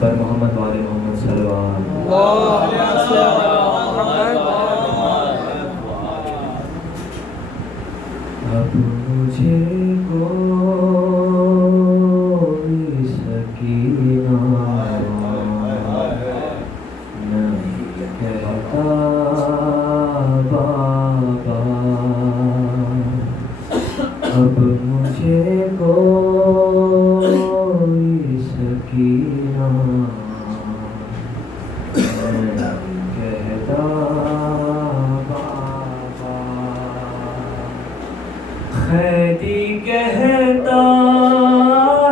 पर मोहम्मद वाले मोहम्मद सल्लल्लाहु अब मुझे कोई सकीना नहीं कहता बाबा, अब मुझे कोई सकीना नहीं कहता बाबा। खैदी कहता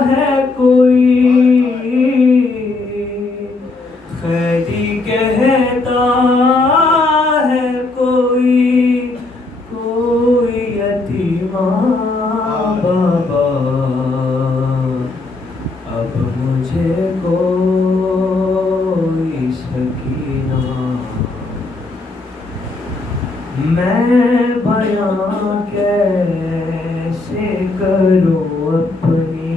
है कोई, खैदी कहता है कोई, कोई यतीमा बाबा, अब मुझे कोई सकीना। मैं बयां कैसे करूं अपनी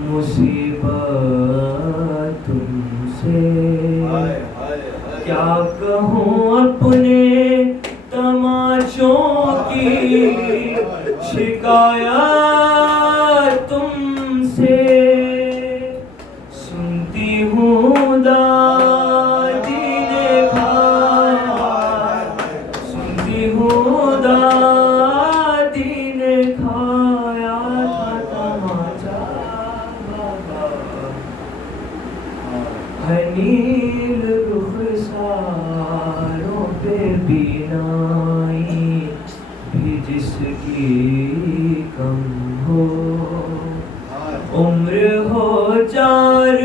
मुसीबत तुमसे, क्या कहूं अपने तमाचों की शिकायत तुमसे। सुनती हूँ दादी ने खाया, सुनती हूँ दादी ने खाया था तमाचा बाबा। है नील रुखसारों पे बीनाई भी जिसकी कम हो, उम्र हो 4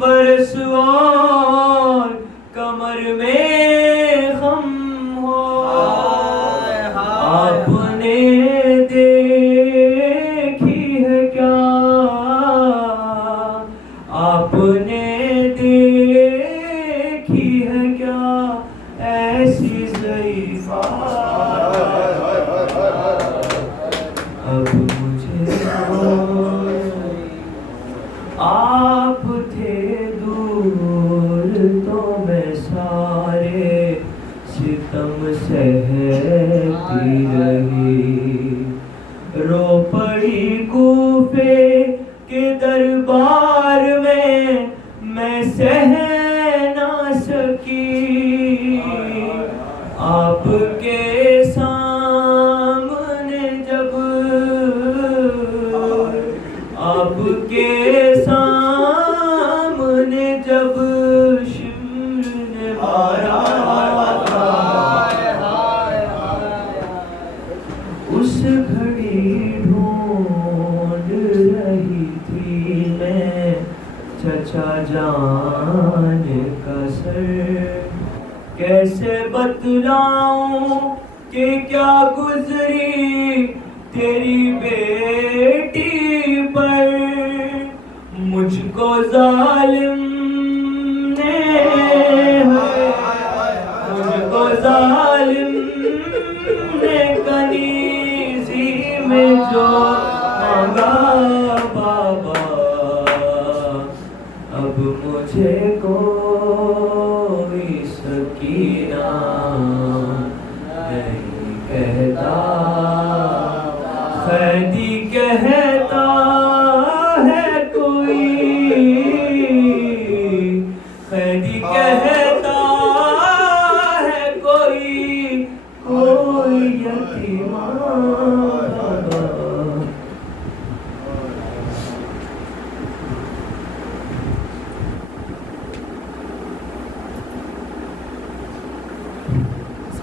बरस और कमर में खम हो। आपने देखी है क्या, आपने देखी है क्या ऐसी ज़ईफ़ा। अब मुझे आप थे दूर तो मैं सारे सितम सहती रही, रो पड़ी कूफे के दरबार में मैं सह ना सकी। आपके सामने जब, आपके सामने जब शिमर ने मारा था, उस घड़ी ढूंढ रही थी मैं चचा जान का सर। कैसे बतलाऊं कि क्या गुजरी तेरी बेटी पर, मुझको जालिम ने, मुझको जालिम ने कनीज़ी में जो मांगा बाबा, अब मुझे कोई सकीना नहीं कहता। खैदी कहता है कोई, खैदी कहता है कोई, कोई यतीमा बाबा।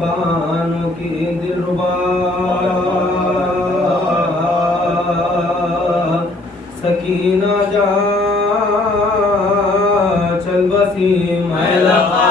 बानों की दिलरुबा सकीना जा चल बसी मैलका।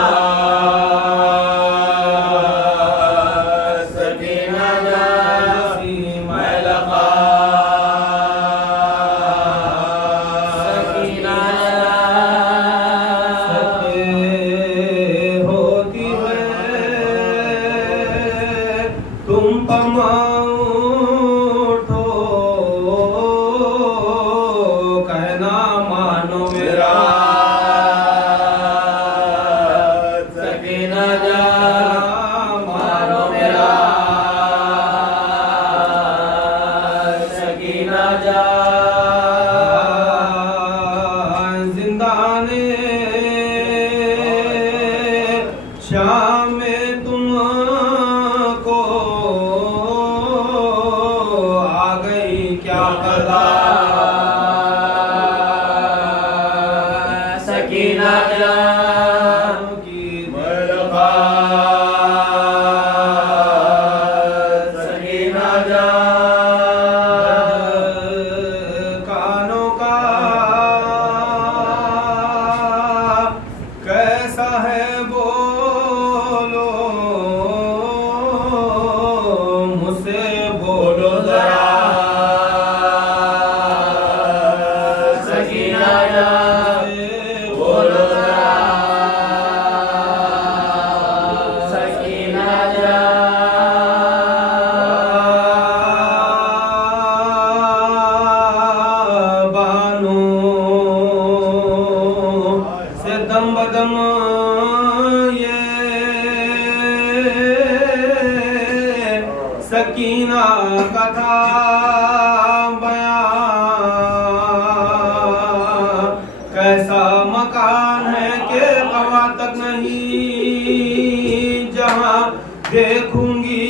सकीना जान की मलकात सकीना जान कानों का कैसा है बोलो मुझसे बोलो जरा सकीना जान बोलो जरा सकीना जान बानो से दम बदम ये सकीना का था बयां कैसा मकान है कि हवा तक नहीं जहां देखूंगी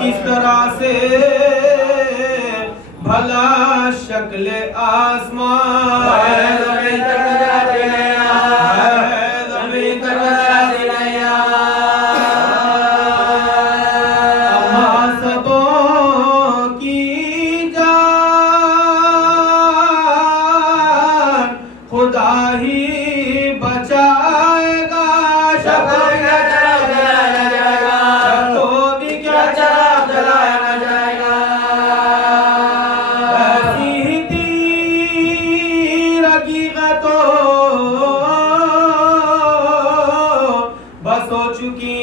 किस तरह से भला शक्ल आसमान ज़मीन तक जाते ज़मीन तक जाते अम्मा सबों की जान खुदा ही बचाएगा सबको भी क्या चराग जलाया जाएगा सबको भी क्या चराग जलाया न जाएगा ऐसी ही तीर हकीकतों बस हो चुकी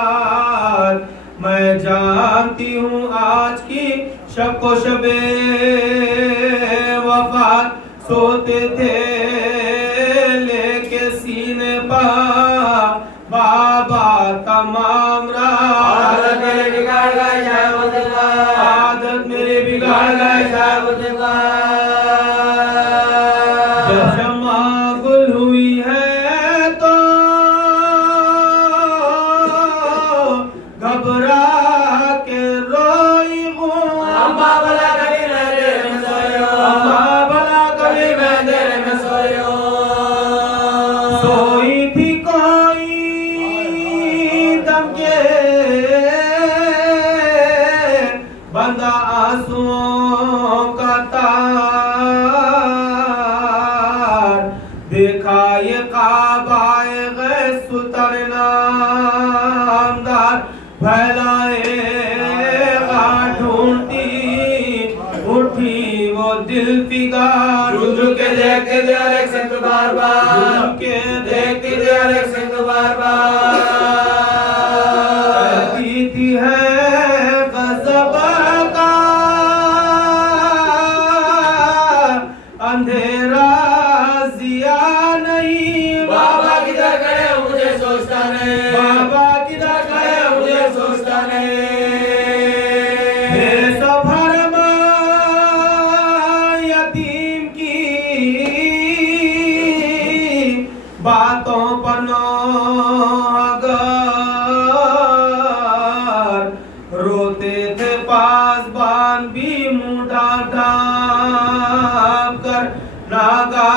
गयार मैं जानती हूँ आज की शब को शबे वफात सोते थे लेके सीने पर बाबा तमाम रात आदत मेरे बिगाड़ गए शायद वो दिलवा आदत मेरे बिगाड़ गए शायद वो दिलवा जब शम्मा गुल हुई है तो घबरा के रोई हूँ अम्मा भला कभी मैं तेरे में सोयो अम्मा भला कभी कभी मैं तेरे में सोयो सोई थी कोई दम के बंदा आंसुओं का तार देखा ये काबाए गए सुल्तान नामदार फैलाएगा ढूंढती उठी वो दिल फिगार झुक के देखते थे अलेक सिंह बार बार के देखती थी अलेक सिंह बार बार कहती थी है गज़ब का अंधेरा जिया नहीं बाबा किधर गए मुझे सोचता नहीं बाबा किधर गए गए मुझे सोचता नहीं सफर यतीम की बातों पर नौगर रोते थे पासबान भी मुंह ढांप कर नागा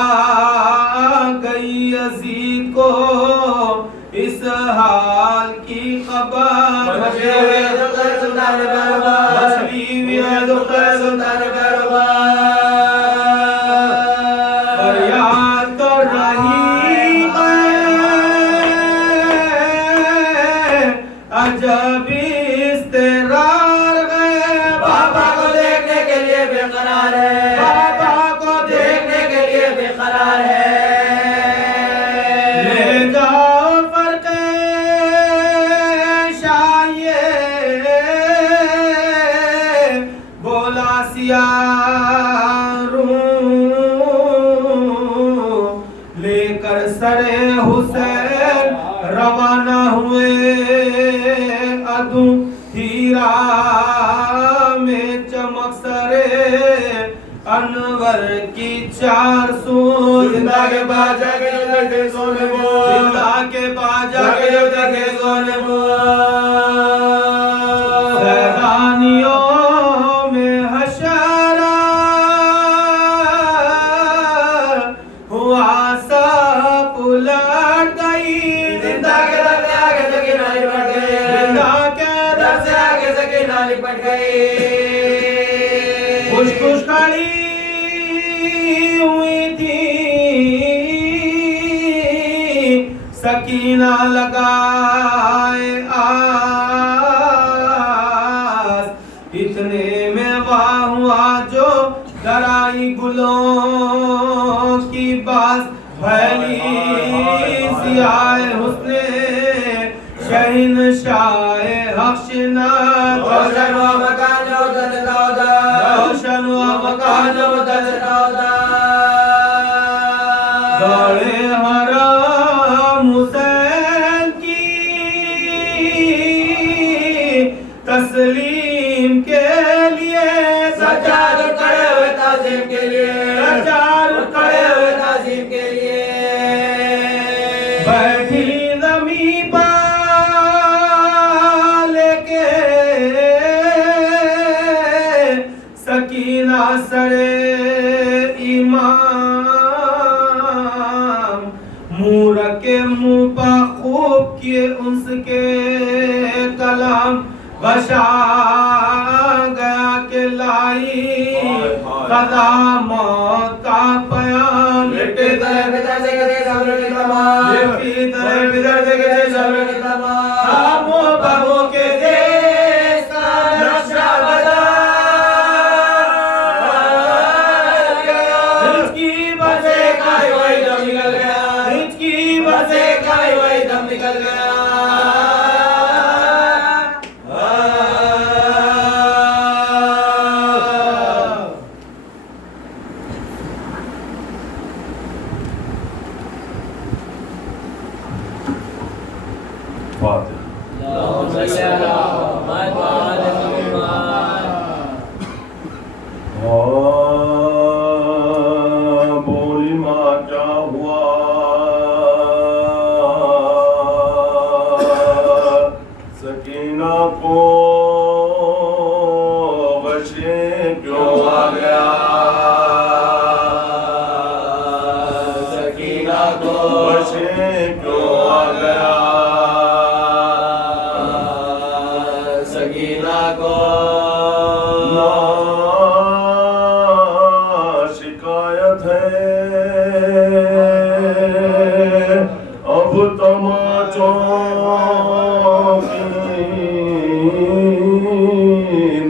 गई यजीद को इस हाल की खबर मछली हुई दुखर सुल्तान बरबार मछली हुई दुखर सुल्तान बरबार फरियाद कर रही मैं अजब इस्तेरार गए बाबा को देखने के लिए बेकरार है बाबा को देखने के लिए बेकरार है ले जाओ फरके शाये बोला सियारूं लेकर सरे हुसैन रवाना हुए अदू हीरा में चमक सरे अनवर की 400 जिंदा के बाद जाके जो देखे सोने वो जिंदा के बाद जाके जो देखे सोने वो सैलानियों में हशरा खुश खुश खड़ी हुई थी, सकीना लगाए आस, इतने में वाह हुआ जो डराई गुलों की बास, फैली सियाए हुस्ने शहंशाह हख्शना, रोशन हुआ मकान उदर दादा, रोशन हुआ मकान उदर दादा, दौड़े हराम हुसैन की तस्लीम के लिए, सज्जाद खड़े हुए ताज़ीम के लिए, सज्जाद खड़े हुए ताज़ीम के लिए, बैठी ज़मीं पर लेके सकीना सरे इमाम, मुँह रखे मुँह पर खूब किए उसके कलाम, बशा गया के लाई कदा मौत का बयान, लिपटी तरह बिदर से गए सब्र की तमाम, लिपटी तरह बिदर से गए सब्र की तमाम, खामो बाबू के देश का नक्शा बदल गया, हिचकी बसे का वही दम निकल गया, हिचकी बसे बसे का वही दम निकल गया। बोली माँ क्या हुआ, सकीना को वशे क्यों आ गया, सकीना को वशे क्यों आ गया, सकीना को ना शिकायत है अब तमाचों की,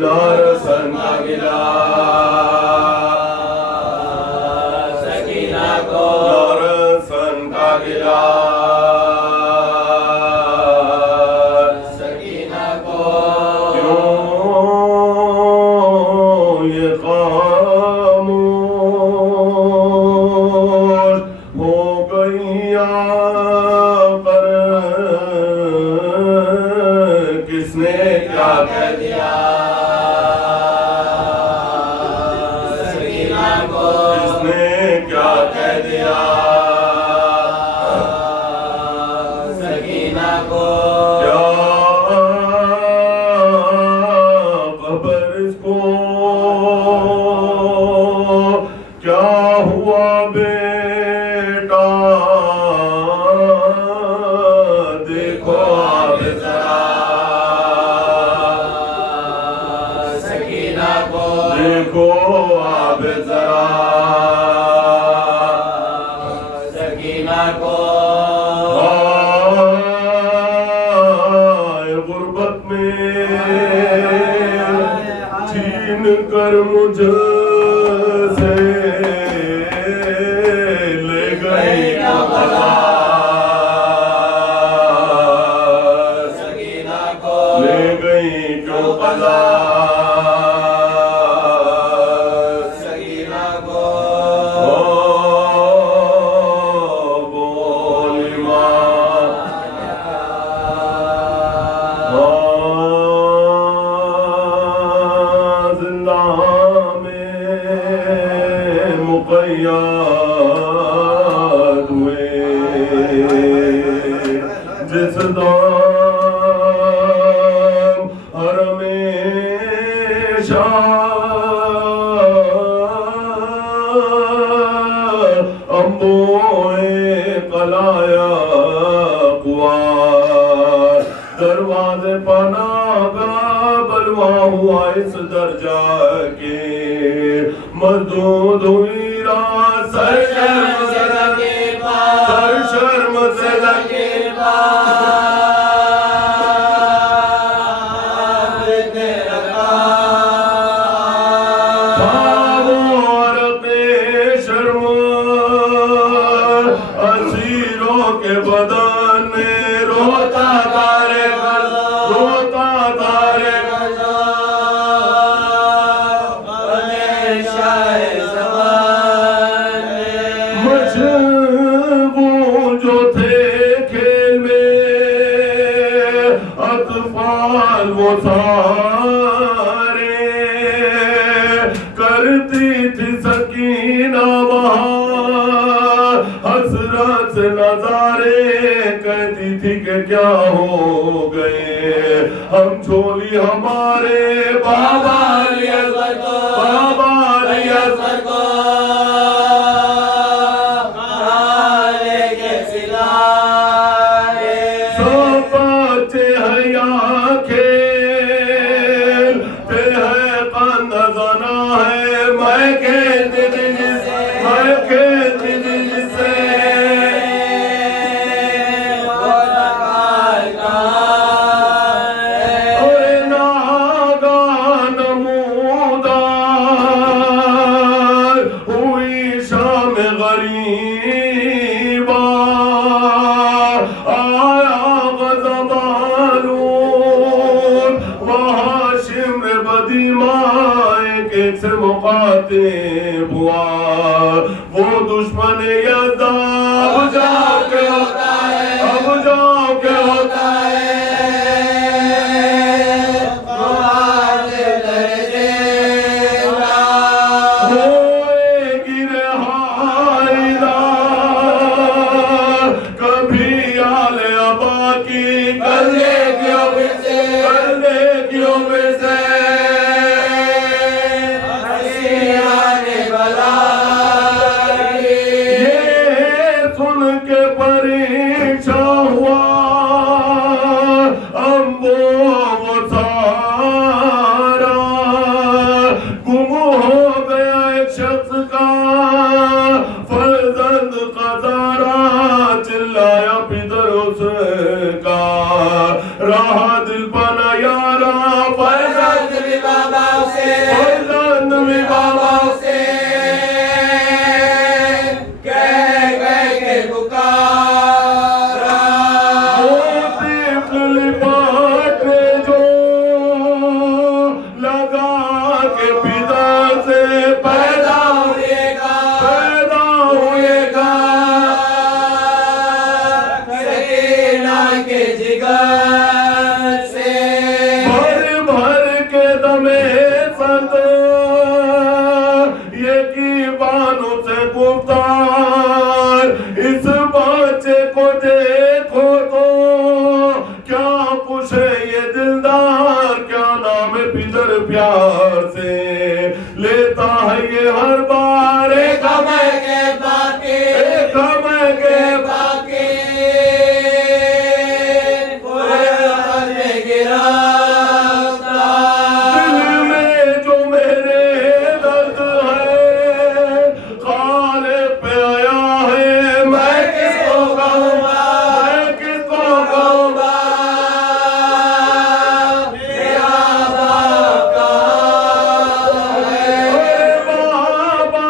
नारसन का गिला, सकीना को नारसन का गिला, सकीना को क्यों ये खामोश हो गई पर किसने क्या कह दिया, सकीना को किसने क्या कह दिया, सकीना को क्या खबर इसको, क्या हुआ बेटा, देखो आप जरा, सकीना को देखो आप जरा, सकीना को हाय गुर्बत में छीन कर मुझसे ले गई तो कदा, सकीना को ले गई क्यों कदा, सकीना को बोली माँ जिंदा में मुक़य्यद हुए, जिस दाम हरमेशा अम्बोए कलाया कुआर, दरवाजे पनागा बलवा हुआ इस दर्जा के मजदूर हुई रात सर शर्म से लगे बात सर शर्म से लगे के बदन में रोता तारे रोता तारे मजबूर जो थे खेल में अतफाल वो सारे करती थी सकीना वहाँ हसरत नजारे कहती थी कि क्या हो गए हम झोली हमारे बाबा लिया बाबा लिया सब बच्चे हया खेलते हैं नजाना है मैं खेलती थी मैं खेलती थी मुखातिब हुआ वो दुश्मन यज़दा अब जाओ के होता है अब जाओ के होता है कभी आले अबा की कर ले क्यों से कर ले क्यों से परीक्षा हुआ अम्बो वो सारा गुम हो गया एक शख्स का फर्जंद कजारा चिल्लाया पितर उसका रहा दिल बना यारा फर्जंद भी बाबा से फर्जंद भी बाबा से इस बच्चे को देखो तो क्या कुछ है ये दिलदार क्या नाम है पितर प्यार से लेता है ये हर बार एक समय के बाकी एक समय के बाकी दिल में जो मेरे दर्द है खाले पे आया है मैं किसको कहूँगा मैं किसको कहूँगा मेरा बाप का है बाबा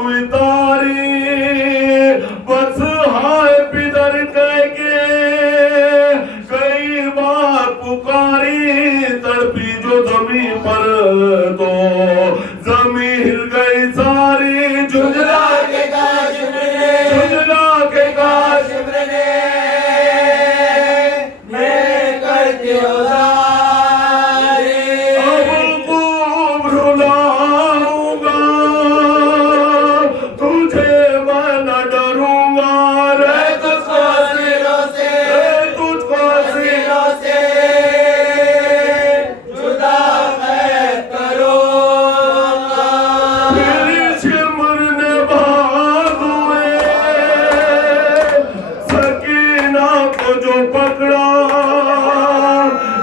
तुम तारी बस हाय पिदर कह के कई बार पुकारी तड़पी जो जमीन पर तो जमीन हिल गई सारी झुंझला के गाछ झुंझला के गाछ मैं करती अब खूब रुलाऊंगा तुझे मैं न डरूंगा रे तुझको सिरों से तुझको सिरों से जुदा मैं करूंगा। मेरी शिमर ने बाजुए सकीना को जो पकड़ा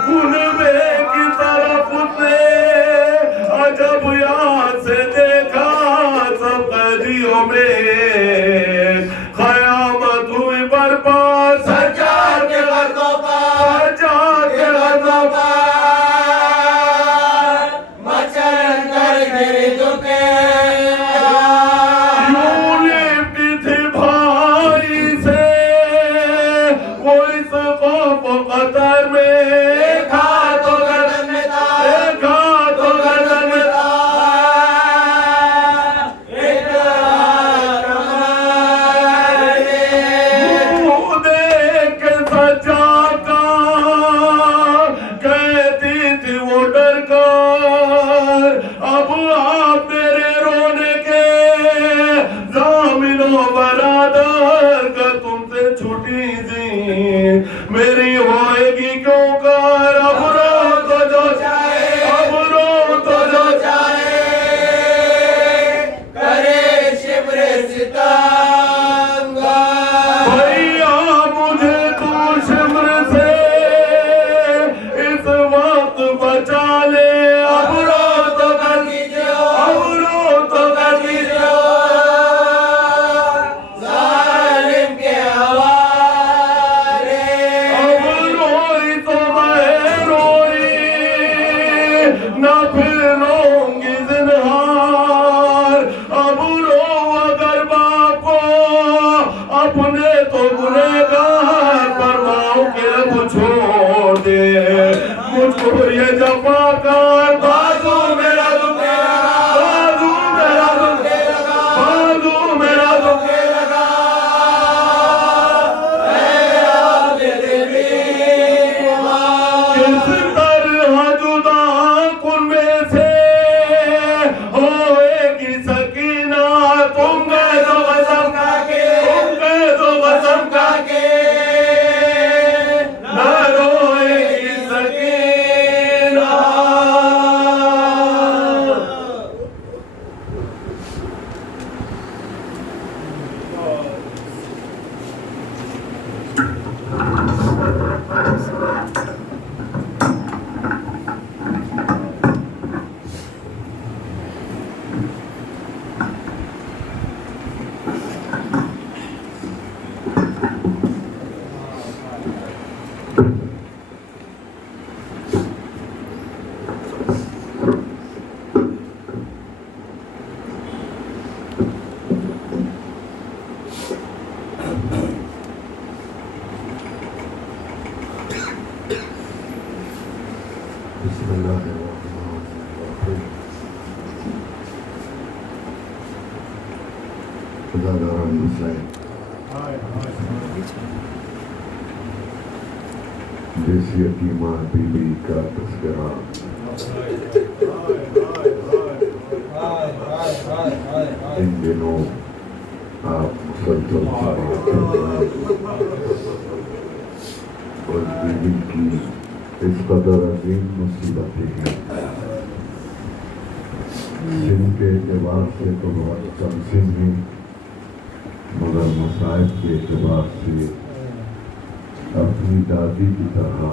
कुनबे की तरफ से अजब याद से देखा सब कैदियों में कयामत हुई बर्पा सजा के गर्दों पर सजा के गर्दों पर मचल कर गिरी झुके यूं लिपटी थी भाई से वो इस खौफ कतर में देखा तो गर्दन में था देखा तो गर्दन में था एक मुंह देख के सजा का कहती थी वो डर कर अब आप मेरे रोने के जामिनो बरादर का तुमसे छुट्टी दी मेरी होएगी क्यों कर अब रो तो जो चाहे अब रो तो जो चाहे करे शिवरे सितमगा भैया मुझे तू शिमर से इस वक्त बचा ले अब रो तो कर अब रो तो कर जालिम के हवाले अब रोई तो मैं रोई न फिर रोऊंगी जिन्हार अब रो अगर बाप को अपने तो गुनहगार परवाह के अब छोड़ दे मुझको ये जफाकार बाजू मेरा दुखेगा बाजू मेरा दुखेगा बाजू मेरा दुखेगा किस तरह जुदा कुनबे से होएगी सकीना तुम गए तो कसम खा के तुम गए तो कसम खा के न रोएगी सकीना देसी हकीमा बीबी का तस्करा इन दिनों आप मुसलसल और बीबी की इस कदर अजीम मुसीबतें हैं जिनके एतबार से तो बहुत कम सिन है मगर मसाइब के एतबार से अपनी दादी की तरह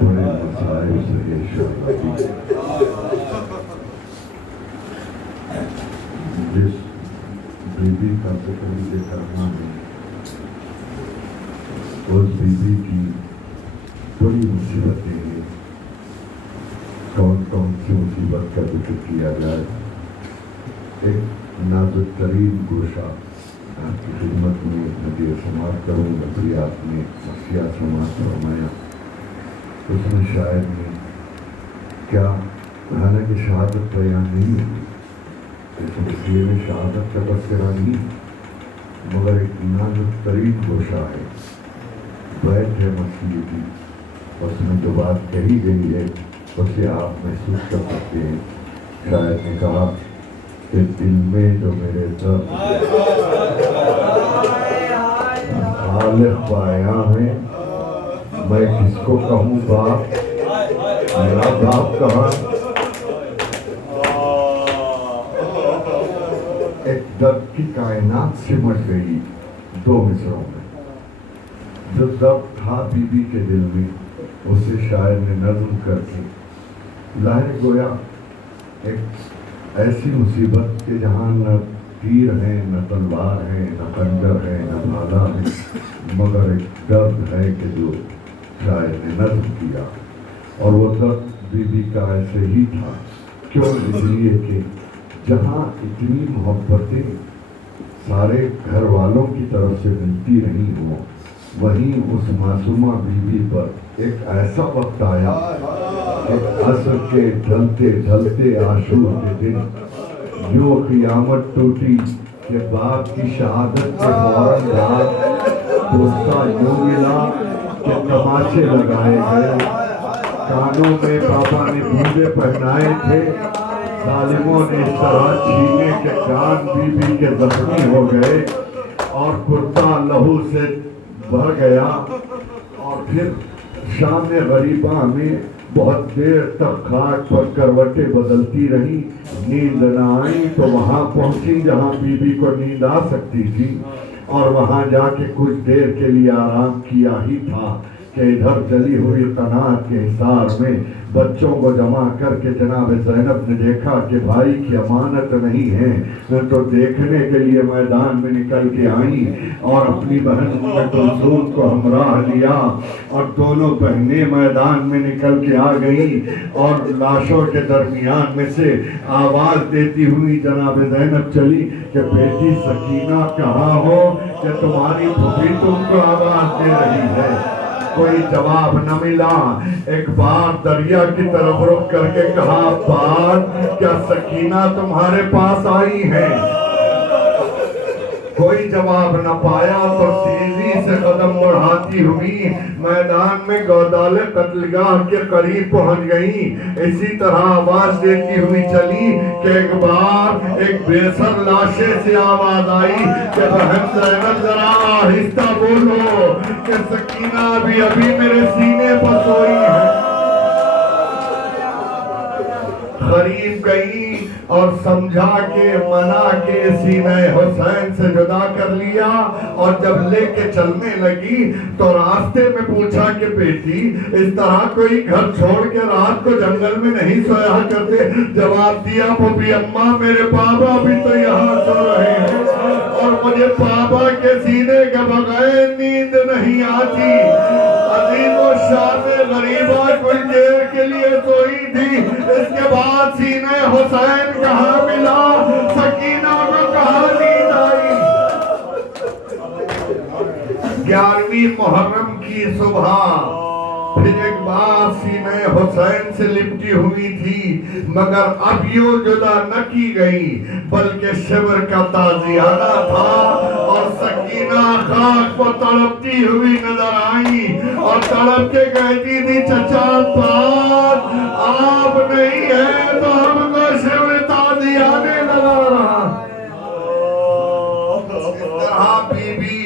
बड़े मसाइब से शादी जिस बीबी का जिक्र मुझे करना है उस बीबी की बड़ी मुसीबतें हैं। कौन कौन सी मुसीबत का जिक्र किया जाए। एक नाजुक तरीन गोशा आपकी खिदमत में नदिया समाज करूँ। नजरियात में नसिया समाज फरमाया। उसमें शायद में क्या हालांकि शहादत बयान नहीं हुई, इसलिए में शहादत का तस्करा नहीं, मगर एक नाजुक तरीन गोशा है, बैठ है मसीह की। उसमें जो बात कही गई है उसे आप महसूस कर सकते हैं। शायद ने कहा कि दिल में जो मेरे दर्द खालिक पाया है, मैं किसको कहूँ बाप, मेरा बाप कहाँ। एक दर्द की कायनात सिमट गई दो मिसरों में। जो दर्द था बीबी के दिल में, उसे शायर ने नज़्म करके लाहे गोया एक ऐसी मुसीबत के जहाँ न तीर है, न तलवार है, न खंजर है, न भाला है, मगर एक दर्द है कि जो शायर ने नज़्म किया। और वो दर्द बीबी का ऐसे ही था। क्यों? इसलिए कि जहाँ इतनी मोहब्बतें सारे घर वालों की तरफ से मिलती रही हों, वहीं उस मासूमा बीबी पर एक ऐसा वक्त आया कि असर के ढलते ढलते आशूर के दिन जो क़ियामत टूटी कि बाप की शहादत के फौरन बाद दोस्ता यूं मिला कि तमाचे लगाए गए, कानों में पापा ने गूंजे पहनाए थे, जालिमों ने इस तरह छीने के कान बीबी के जख्मी हो गए और कुर्ता लहू से भर गया। और फिर शाम गरीबा में बहुत देर तक खाट पर करवटें बदलती रही, नींद न आई तो वहाँ पहुँची जहाँ बीबी को नींद आ सकती थी, और वहाँ जाके कुछ देर के लिए आराम किया ही था कि इधर जली हुई कनात के हिसार में बच्चों को जमा करके जनाब ज़ैनब ने देखा कि भाई की अमानत नहीं है, तो देखने के लिए मैदान में निकल के आई और अपनी बहन कुलसूम को हमराह लिया और दोनों बहनें मैदान में निकल के आ गई और लाशों के दरमियान में से आवाज़ देती हुई जनाब ज़ैनब चली कि बेटी सकीना कहाँ हो कि तुम्हारी फूफी तुमको आवाज़ दे रही है। कोई जवाब न मिला। एक बार दरिया की तरफ रुख करके कहा, बात क्या सकीना तुम्हारे पास आई है? कोई जवाब न पाया तो तेजी से कदम बढ़ाती हुई मैदान में गौदाले कत्लगाह के करीब पहुंच गई। इसी तरह आवाज देती हुई चली कि एक बार एक बेसर लाशे से आवाज आई कि बहन ज़ैनब जरा आहिस्ता बोलो कि सकीना अभी मेरे सीने पर सोई है। करीब गई और समझा के मना के सीने हुसैन से जुदा कर लिया, और जब लेके चलने लगी तो रास्ते में पूछा कि बेटी इस तरह कोई घर छोड़ के रात को जंगल में नहीं सोया करते? जवाब दिया, पुपी अम्मा मेरे पापा भी तो यहाँ सो रहे हैं और मुझे पापा के सीने के बगैर नींद नहीं आती। अजीम और शान गरीबा कुछ देर के लिए सोई थी, इसके बाद सीने हुसैन कहाँ मिला, सकीना को कहाँ नींद आई। 11वीं मुहर्रम की सुबह फिर एक बार सीने हुसैन से लिपटी हुई थी, मगर अब यूं जुदा न की गई बल्कि शिवर का ताजियाना था और सकीना खाक पर तड़पती हुई नजर आई और तड़प के कहती थी, चचा पास आप नहीं है तो हमको शिवर ताजियाने लगा रहा। बीबी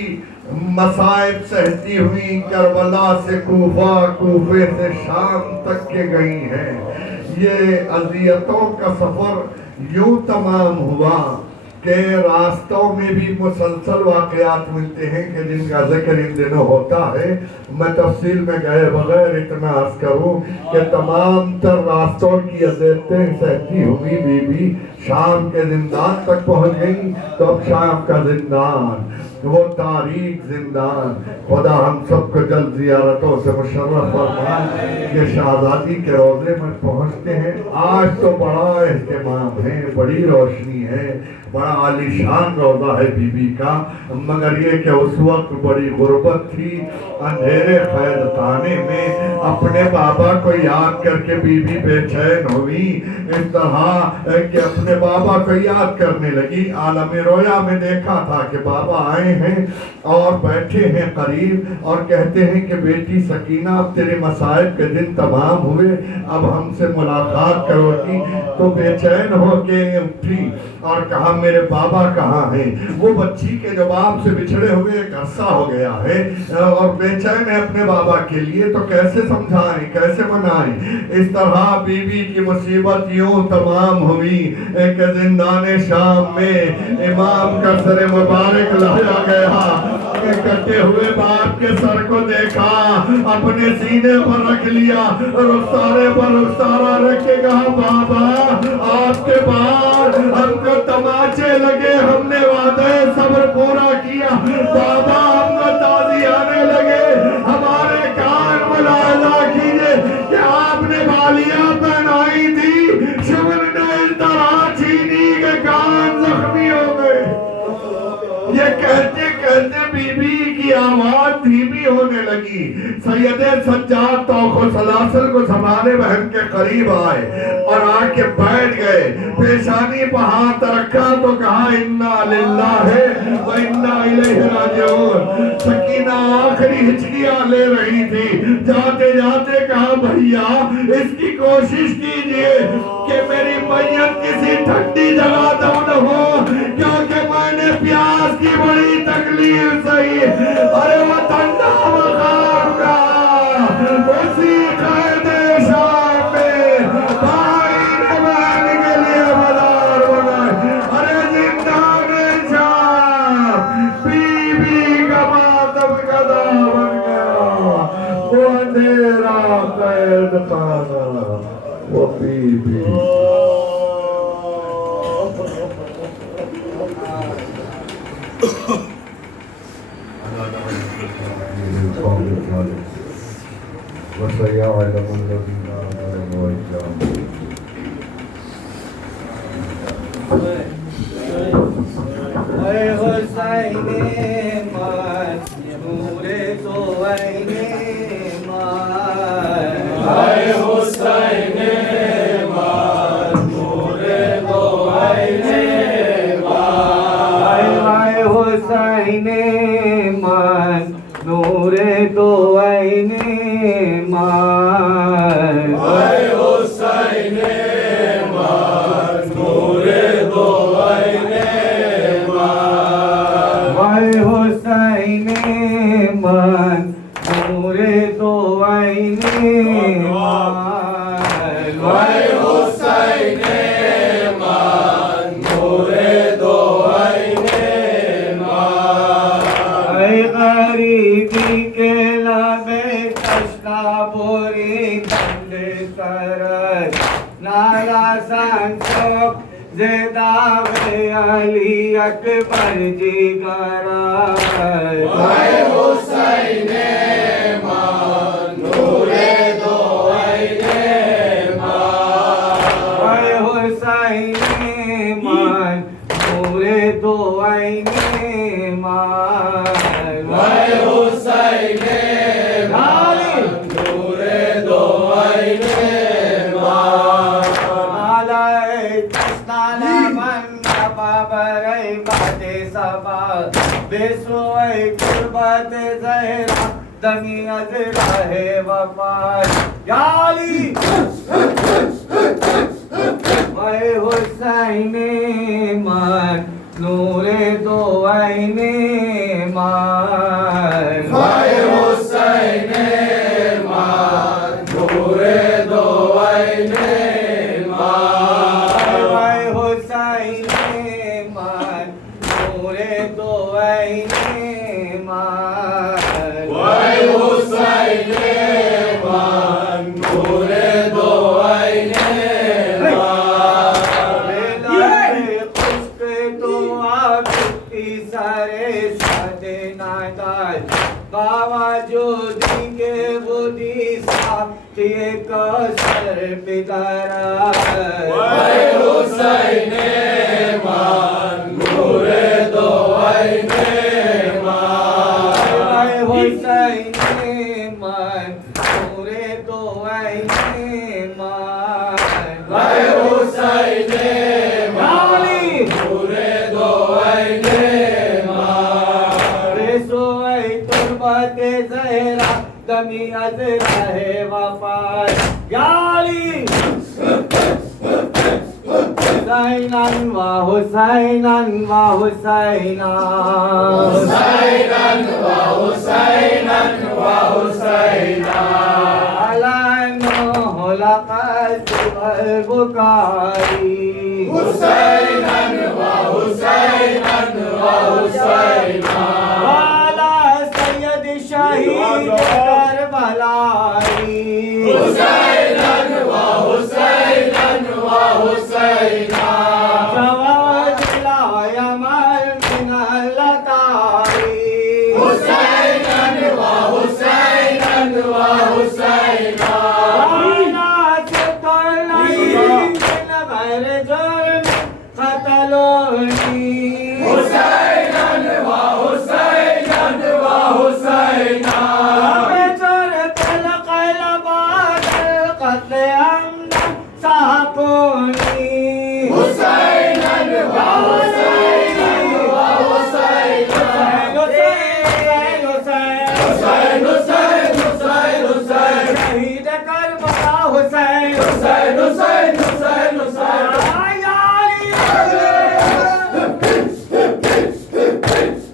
मसाइब सहती हुई करबला से कूफा, कूफे से शाम तक के गई हैं। ये अजियतों का सफर यूं तमाम हुआ कि रास्तों में भी मुसलसल वाक़यात मिलते हैं कि जिनका जिक्र इन दिनों होता है। मैं तफसील में गए बगैर इतना अर्ज करूँ कि तमाम तर रास्तों की अजियतें सहती हुई बीबी शाम के जिंदान तक पहुँच गई। तो अब शाम का जिंदान, वो तारीख जिंदान, खुदा हम सबको जल्द जियारतों से मुशर्रफ फरमाए कि शहजादी के रोज़े में पहुँचते हैं। आज तो बड़ा एहतमाम है, बड़ी रोशनी है। बड़ा आलीशान रौदा है बीबी का, मगर ये कि उस वक्त बड़ी गुर्बत थी। अंधेरे खैर ताने में अपने बाबा को याद करके बीबी बेचैन हुई। इस तरह कि अपने बाबा को याद करने लगी। आलम रोया में देखा था कि बाबा आए हैं और बैठे हैं करीब और कहते हैं कि बेटी सकीना, अब तेरे मसाइब के दिन तमाम हुए, अब हमसे मुलाकात करोगी। तो बेचैन होके उठी और कहा मेरे बाबा कहाँ हैं? वो बच्ची के जवाब से बिछड़े हुए एक अरसा हो गया है और बेचैन है अपने बाबा के लिए, तो कैसे समझाएं, कैसे मनाएं? इस तरह बीवी की मुसीबत यूं तमाम हुई कि जिंदाने शाम में इमाम का सर मुबारक लाया गया। कटे हुए बाप के सर को देखा, अपने सीने पर रख लिया, रुखसारे पर रुखसारा रख के कहा बाबा आपके बाद हमको तमाचे लगे, हमने वादे सब्र पूरा किया। बाबा हमको ताज़ी आने लगे, हमारे कान मुलायजा कीजिए कि आपने बालियां पहनाई थी, शुगर ने इस तरह छीनी के कान जख्मी हो गए। ये कहते कहते बीबी की आवाज धीमी होने लगी। सैयदे सज्जाद तौखो सलासल को संभाले बहन के करीब आए और आके बैठ गए। पेशानी पर हाथ रखा तो कहा इन्ना लिल्लाहि व इन्ना इलैहि राजिऊन। सकीना आखिरी हिचकियां ले रही थी। जाते जाते कहा भैया इसकी कोशिश कीजिए कि मेरी मैयत किसी ठंडी जगह दफन हो, क्योंकि मैंने प्यास की बड़ी तकलीफ सही। अरे वो ठंडा मकाम का उसी कायदे शाम में भाई ने बहन के लिए मदार बनाए। अरे जिंदाने शाम बीबी का मातम गदा बन गया। वो अंधेरा कैद खाना, वो बीबी हुसैन मान नूरे दो आईने माय हुसैन मैं नूरे दो आईने मैं हुसैन माली नूरे दो आईने रे सोई तुरबत ज़हरा दमी अज़रा है वफाय याली हुसैनन व हुसैनन व हुसैना हुसैनन व हुसैनन व हुसैना अलनो लक़द बुकारी हुसैनन व हुसैनन व हुसैना वाला सैयद शहीद करबलाई हुसैनन व हुसैनन व हुसैना जवाद लाया मर मिन लताई हुसैनन व हुसैनन व हुसैना वाला से तोलाई मिन गैर जुर्म क़त्लोनी हुसैनन व हुसैनन व हुसैना हुसैनन व हुसैनन व हुसैना हुसैन हुसैन हुसैन हुसैन शहीद करबला हुसैन हुसैन हुसैन हुसैन हुसैन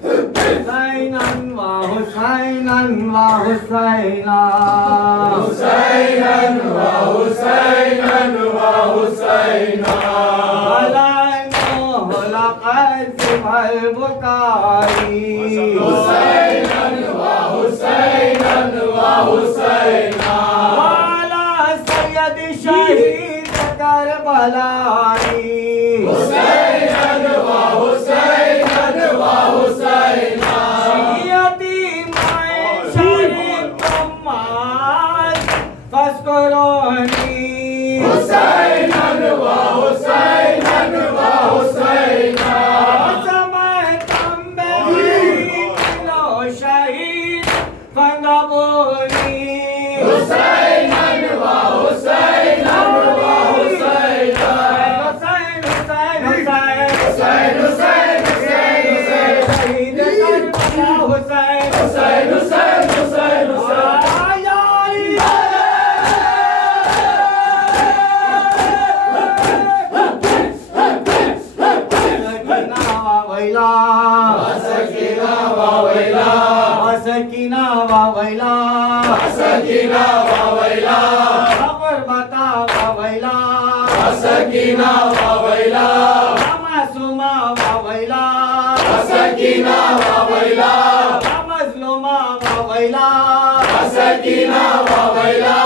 हुसैनन व हुसैनन व हुसैना हुसैनन व हुसैनन व हुसैना अलनो लक़द बुकारी हुसैनन व हुसैनन व हुसैना वाला सैयद शहीद करबलाई हुसैनन व हुसैनन व हुसैना यतीम शरीफ तुम्हार फस्कुरोनी हुसैनन व हुसैनन व हुसैना समय तुम बेनो शहीद फंदबोनी हुसैनन व हुसैनन व हुसैना हुसैन हुसैन हुसैन हुसैन हुसैन हुसैन हुसैन शहीद करबला हुसैन हुसैन हुसैन हुसैन हुसैन यारी सकीना वावैला सकीना व वैला सकीना वावैला सकीना व वैला खबर बता वावैला सकीना व वैला मासूमा वावैला सकीना व वैला मजलूमा वावैला सकीना व वैला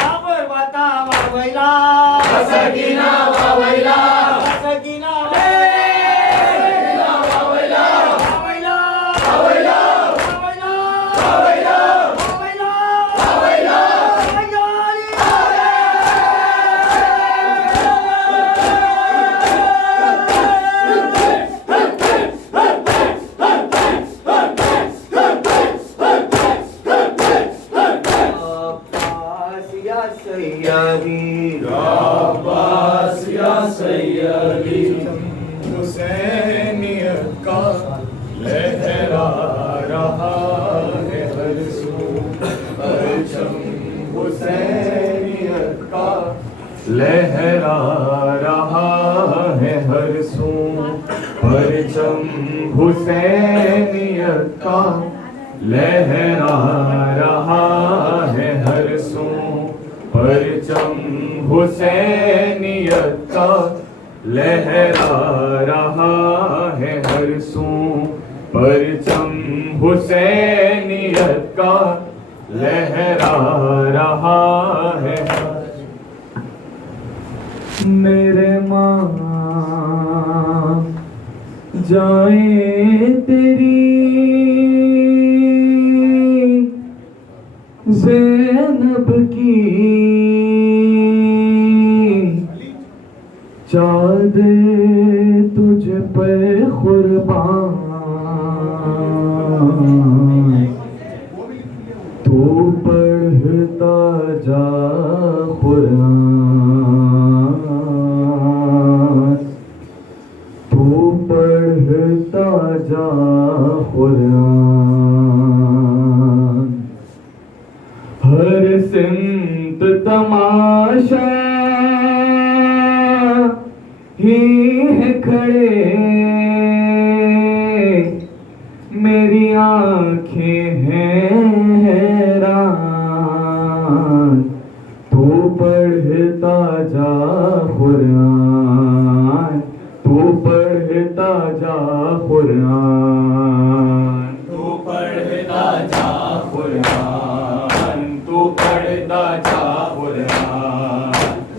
खबर बता वावैला सकीना व वैला सकीना अब्बास या सैयदी हुसैनियत का लहरा रहा है हर सू परचम हुसैनियत का लहरा रहा है हर सू परचम हुसैनियत का लहरा रहा है हर सू परचम हुसैनियत का लहरा रहा है हर सू परचम हुसैनियत का लहरा रहा है मेरे माँ जाए तेरी ज़ैनब की चाँद तुझ पर खुर खुरान। हर सिमत तमाशा ही है खड़े, मेरी आँखें हैं हैरान। तू पढ़ता जा कुरान, तू पढ़ता जा कुरान, तू पढ़ता जा कुरान, तू पढ़ता जा कुरान,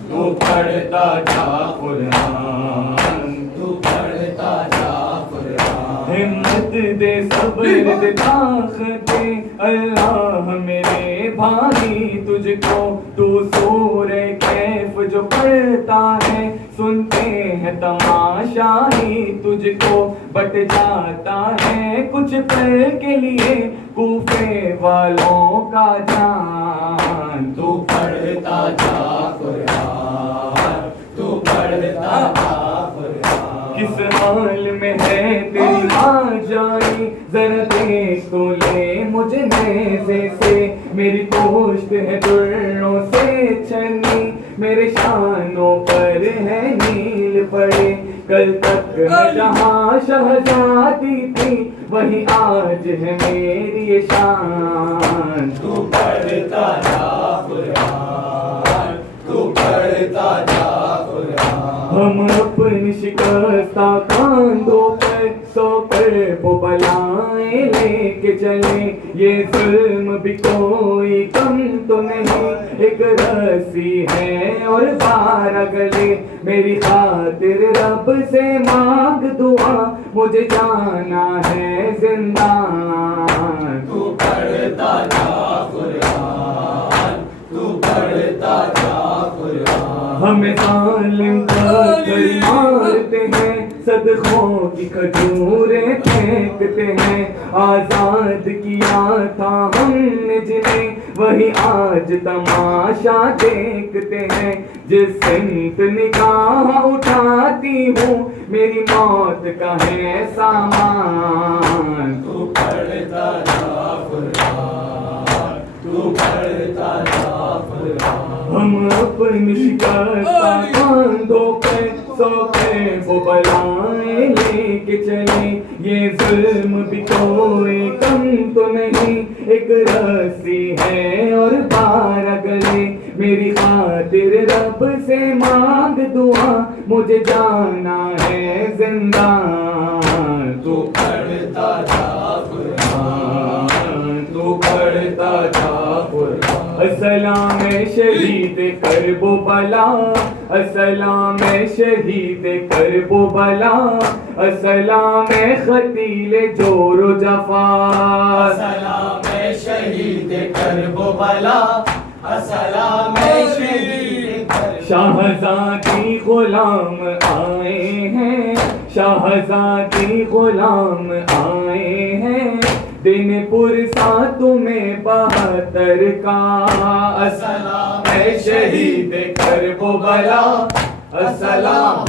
तू पढ़ता जा कुरान, तू पढ़ता जा कुरान। हिम्मत दे सब्र दे ताकत दे अल्लाह मेरे भाई तुझको। तू सूरे कैफ जो पढ़ता है सुनते हैं तमाशाही तुझको। बट जाता है कुछ पल के लिए कूफे वालों का जान। तू पढ़ता जा कुरान, तू पढ़ता जा कुरान। किस हाल में है तेरी माँ जानी, जरा देख तो ले मुझे नेज़े से। मेरी पोस्ट है दुर्रों से छनी, मेरे शानों पर है नील पड़े। कल तक मैं जहाँ शहजादी थी वही आज है मेरी ये शान। तू पढ़ता जा कुरान, तू पढ़ता जा कुरान। हम अपनी शिकस्ता कांधों पर सोकर वो बलाएं लेके चले। ये जुल्म भी कोई कम तो नहीं, एक रस्सी है और 12 गले। मेरी खातिर रब से मांग दुआ, मुझे जाना है जिंदान। तू पढ़ता जा कुरान, तू पढ़ता जा कुरान। हमें जालिम पत्थर मारते हैं, सदकों की खजूरें फेंकते हैं। आजाद किया था हमने जिन्हें, वही आज तमाशा देखते हैं। जिस सिमत निगाह उठाती हूँ मेरी मौत का है सामान। तू पढ़ता जा कुरान, तू पढ़ता जा कुरान। हम अपनी शिकस्ता कांधों पे सोके वो बलाएं लेके चले। ये जुल्म भी कोई कम तो नहीं, एक रस्सी है और 12 गले। मेरी खातिर रब से मांग दुआ, मुझे जाना है जिंदान। तू पढ़ता जा कुरान, तू पढ़ता जा कुरान। अस्सलाम शहीद करबो बला, अस्सलाम शहीद करबो बला, अस्सलाम खतीले जोरो जफा। अस्सलाम शहीद करबो बला, अस्सलाम शहीद करबो। शाहजादी गुलाम आए हैं, शाहजादी गुलाम आए हैं। दिन पुरसा तुम्हें 72 का। अस्सलाम शहीद करबो बला, अस्सलाम